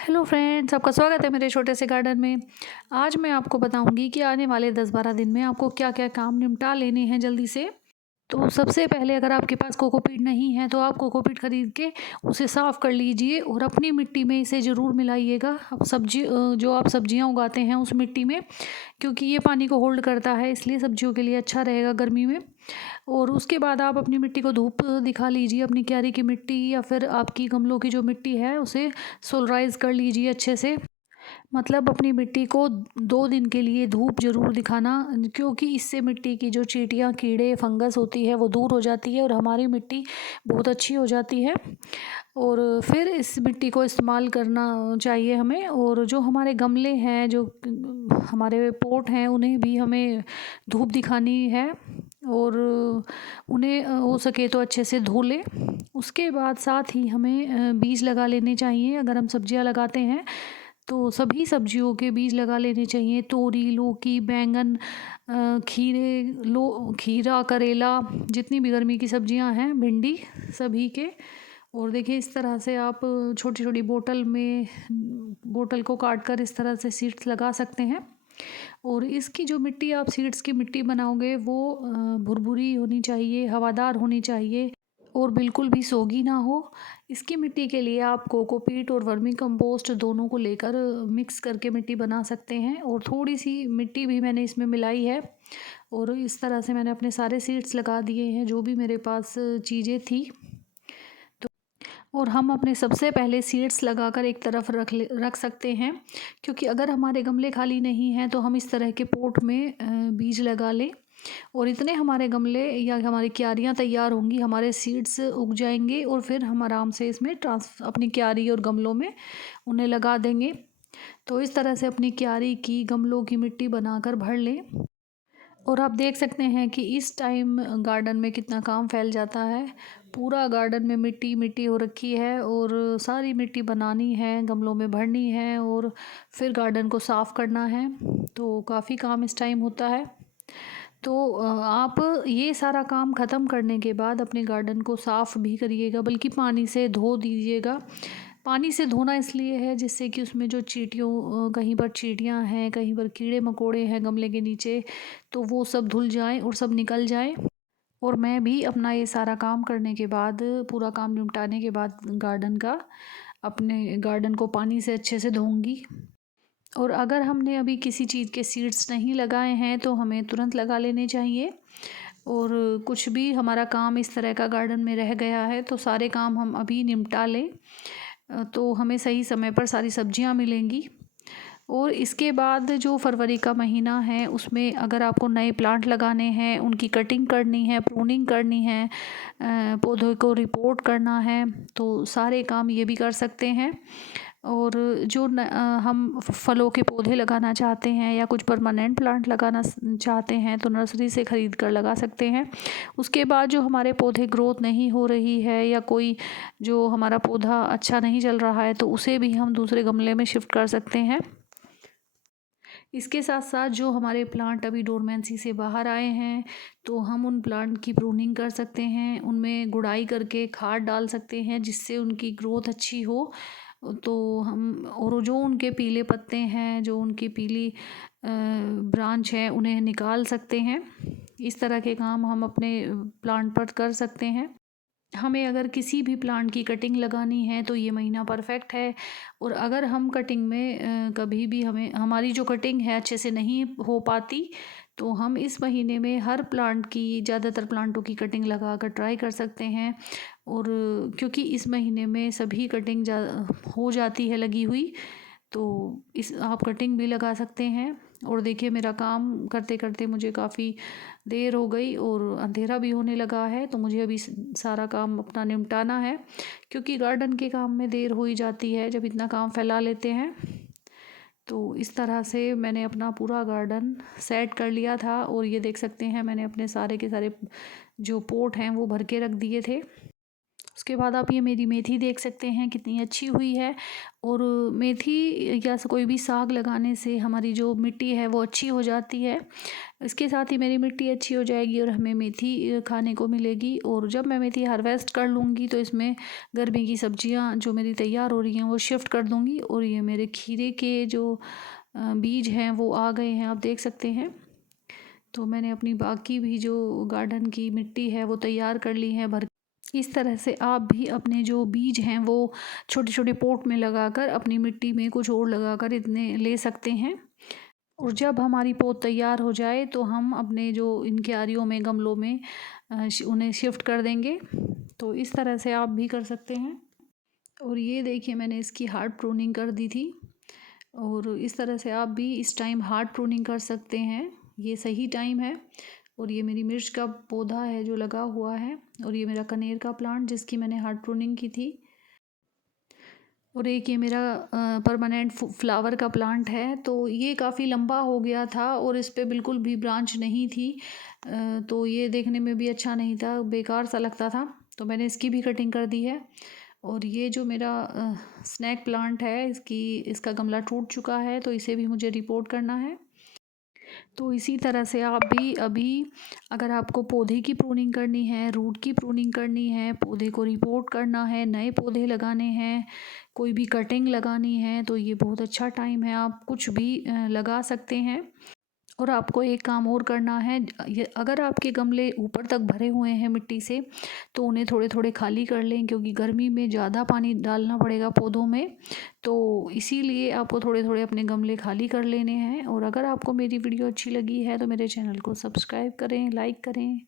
Hello friends, आपका स्वागत है मेरे छोटे से गार्डन में। आज मैं आपको बताऊंगी कि आने वाले 10-12 दिन में आपको क्या-क्या काम निपटा लेने हैं जल्दी से। तो सबसे पहले अगर आपके पास कोकोपीट नहीं है तो आप कोकोपीट खरीद के उसे साफ़ कर लीजिए और अपनी मिट्टी में इसे ज़रूर मिलाइएगा। अब जो आप सब्जियां उगाते हैं उस मिट्टी में, क्योंकि ये पानी को होल्ड करता है, इसलिए सब्जियों के लिए अच्छा रहेगा गर्मी में। और उसके बाद आप अपनी मिट्टी को धूप दिखा लीजिए, अपनी क्यारी की मिट्टी या फिर आपकी गमलों की जो मिट्टी है उसे सोलराइज़ कर लीजिए अच्छे से। मतलब अपनी मिट्टी को 2 दिन के लिए धूप ज़रूर दिखाना, क्योंकि इससे मिट्टी की जो चींटियाँ, कीड़े, फंगस होती है वो दूर हो जाती है और हमारी मिट्टी बहुत अच्छी हो जाती है। और फिर इस मिट्टी को इस्तेमाल करना चाहिए हमें। और जो हमारे गमले हैं, जो हमारे पॉट हैं, उन्हें भी हमें धूप दिखानी है और उन्हें हो सके तो अच्छे से धो लें। उसके बाद साथ ही हमें बीज लगा लेने चाहिए। अगर हम सब्जियां लगाते हैं तो सभी सब्जियों के बीज लगा लेने चाहिए। तोरी, लौकी, बैंगन, खीरा, करेला, जितनी भी गर्मी की सब्जियां हैं, भिंडी, सभी के। और देखिए इस तरह से आप छोटी छोटी बोतल को काट कर इस तरह से सीड्स लगा सकते हैं। और इसकी जो मिट्टी, आप सीड्स की मिट्टी बनाओगे वो भुरभुरी होनी चाहिए, हवादार होनी चाहिए और बिल्कुल भी सोगी ना हो। इसकी मिट्टी के लिए आप कोकोपीट और वर्मी कंपोस्ट दोनों को लेकर मिक्स करके मिट्टी बना सकते हैं। और थोड़ी सी मिट्टी भी मैंने इसमें मिलाई है और इस तरह से मैंने अपने सारे सीड्स लगा दिए हैं जो भी मेरे पास चीज़ें थी। और हम अपने सबसे पहले सीड्स लगाकर एक तरफ रख सकते हैं, क्योंकि अगर हमारे गमले खाली नहीं हैं तो हम इस तरह के पॉट में बीज लगा लें और इतने हमारे गमले या हमारी क्यारियाँ तैयार होंगी, हमारे सीड्स उग जाएंगे और फिर हम आराम से इसमें अपनी क्यारी और गमलों में उन्हें लगा देंगे। तो इस तरह से अपनी क्यारी की, गमलों की मिट्टी बनाकर भर लें। और आप देख सकते हैं कि इस टाइम गार्डन में कितना काम फैल जाता है। पूरा गार्डन में मिट्टी मिट्टी हो रखी है और सारी मिट्टी बनानी है, गमलों में भरनी है और फिर गार्डन को साफ़ करना है। तो काफ़ी काम इस टाइम होता है। तो आप ये सारा काम ख़त्म करने के बाद अपने गार्डन को साफ़ भी करिएगा, बल्कि पानी से धो दीजिएगा। पानी से धोना इसलिए है जिससे कि उसमें जो कहीं पर चींटियाँ हैं, कहीं पर कीड़े मकोड़े हैं गमले के नीचे, तो वो सब धुल जाएँ और सब निकल जाएँ। और मैं भी अपना ये सारा काम करने के बाद, पूरा काम निपटाने के बाद अपने गार्डन को पानी से अच्छे से धोऊँगी। और अगर हमने अभी किसी चीज़ के सीड्स नहीं लगाए हैं तो हमें तुरंत लगा लेने चाहिए। और कुछ भी हमारा काम इस तरह का गार्डन में रह गया है तो सारे काम हम अभी निपटा लें, तो हमें सही समय पर सारी सब्जियां मिलेंगी। और इसके बाद जो फरवरी का महीना है उसमें अगर आपको नए प्लांट लगाने हैं, उनकी कटिंग करनी है, प्रूनिंग करनी है, पौधों को रिपोर्ट करना है, तो सारे काम ये भी कर सकते हैं। और हम फलों के पौधे लगाना चाहते हैं या कुछ परमानेंट प्लांट लगाना चाहते हैं तो नर्सरी से ख़रीद कर लगा सकते हैं। उसके बाद जो हमारे पौधे ग्रोथ नहीं हो रही है या कोई जो हमारा पौधा अच्छा नहीं चल रहा है तो उसे भी हम दूसरे गमले में शिफ्ट कर सकते हैं। इसके साथ साथ जो हमारे प्लांट अभी डोरमेंसी से बाहर आए हैं तो हम उन प्लांट की प्रूनिंग कर सकते हैं, उनमें गुड़ाई करके खाद डाल सकते हैं जिससे उनकी ग्रोथ अच्छी हो। तो हम, और जो उनके पीले पत्ते हैं, जो उनकी पीली ब्रांच है, उन्हें निकाल सकते हैं। इस तरह के काम हम अपने प्लांट पर कर सकते हैं। हमें अगर किसी भी प्लांट की कटिंग लगानी है तो ये महीना परफेक्ट है। और अगर हम कटिंग में कभी भी हमारी जो कटिंग है अच्छे से नहीं हो पाती तो हम इस महीने में हर प्लांट की, ज़्यादातर प्लांटों की कटिंग लगा कर ट्राई कर सकते हैं। और क्योंकि इस महीने में सभी कटिंग हो जाती है लगी हुई, तो इस आप कटिंग भी लगा सकते हैं। और देखिए मेरा काम करते करते मुझे काफ़ी देर हो गई और अंधेरा भी होने लगा है, तो मुझे अभी सारा काम अपना निपटाना है, क्योंकि गार्डन के काम में देर हो ही जाती है जब इतना काम फैला लेते हैं। तो इस तरह से मैंने अपना पूरा गार्डन सेट कर लिया था और ये देख सकते हैं मैंने अपने सारे के सारे जो पोट हैं वो भर के रख दिए थे। उसके बाद आप ये मेरी मेथी देख सकते हैं कितनी अच्छी हुई है। और मेथी या कोई भी साग लगाने से हमारी जो मिट्टी है वो अच्छी हो जाती है। इसके साथ ही मेरी मिट्टी अच्छी हो जाएगी और हमें मेथी खाने को मिलेगी। और जब मैं मेथी हार्वेस्ट कर लूँगी तो इसमें गर्मी की सब्जियां जो मेरी तैयार हो रही हैं वो शिफ्ट कर दूँगी। और ये मेरे खीरे के जो बीज हैं वो आ गए हैं, आप देख सकते हैं। तो मैंने अपनी बाकी भी जो गार्डन की मिट्टी है वो तैयार कर ली है भर। इस तरह से आप भी अपने जो बीज हैं वो छोटे छोटे पॉट में लगाकर अपनी मिट्टी में कुछ और लगाकर इतने ले सकते हैं। और जब हमारी पौध तैयार हो जाए तो हम अपने जो इन क्यारियों में गमलों में उन्हें शिफ्ट कर देंगे। तो इस तरह से आप भी कर सकते हैं। और ये देखिए मैंने इसकी हार्ड प्रूनिंग कर दी थी। और इस तरह से आप भी इस टाइम हार्ड प्रूनिंग कर सकते हैं, ये सही टाइम है। और ये मेरी मिर्च का पौधा है जो लगा हुआ है। और ये मेरा कनेर का प्लांट जिसकी मैंने हार्ड प्रूनिंग की थी। और एक ये मेरा परमानेंट फ्लावर का प्लांट है। तो ये काफ़ी लंबा हो गया था और इस पे बिल्कुल भी ब्रांच नहीं थी। तो ये देखने में भी अच्छा नहीं था, बेकार सा लगता था। तो मैंने इसकी भी कटिंग कर दी है। और ये जो मेरा स्नैक प्लांट है इसका गमला टूट चुका है, तो इसे भी मुझे रिपोर्ट करना है। तो इसी तरह से आप भी अभी अगर आपको पौधे की प्रूनिंग करनी है, रूट की प्रूनिंग करनी है, पौधे को रिपोर्ट करना है, नए पौधे लगाने हैं, कोई भी कटिंग लगानी है, तो ये बहुत अच्छा टाइम है, आप कुछ भी लगा सकते हैं। और आपको एक काम और करना है, ये अगर आपके गमले ऊपर तक भरे हुए हैं मिट्टी से तो उन्हें थोड़े थोड़े खाली कर लें, क्योंकि गर्मी में ज़्यादा पानी डालना पड़ेगा पौधों में। तो इसीलिए आपको थोड़े थोड़े अपने गमले खाली कर लेने हैं। और अगर आपको मेरी वीडियो अच्छी लगी है तो मेरे चैनल को सब्सक्राइब करें, लाइक करें।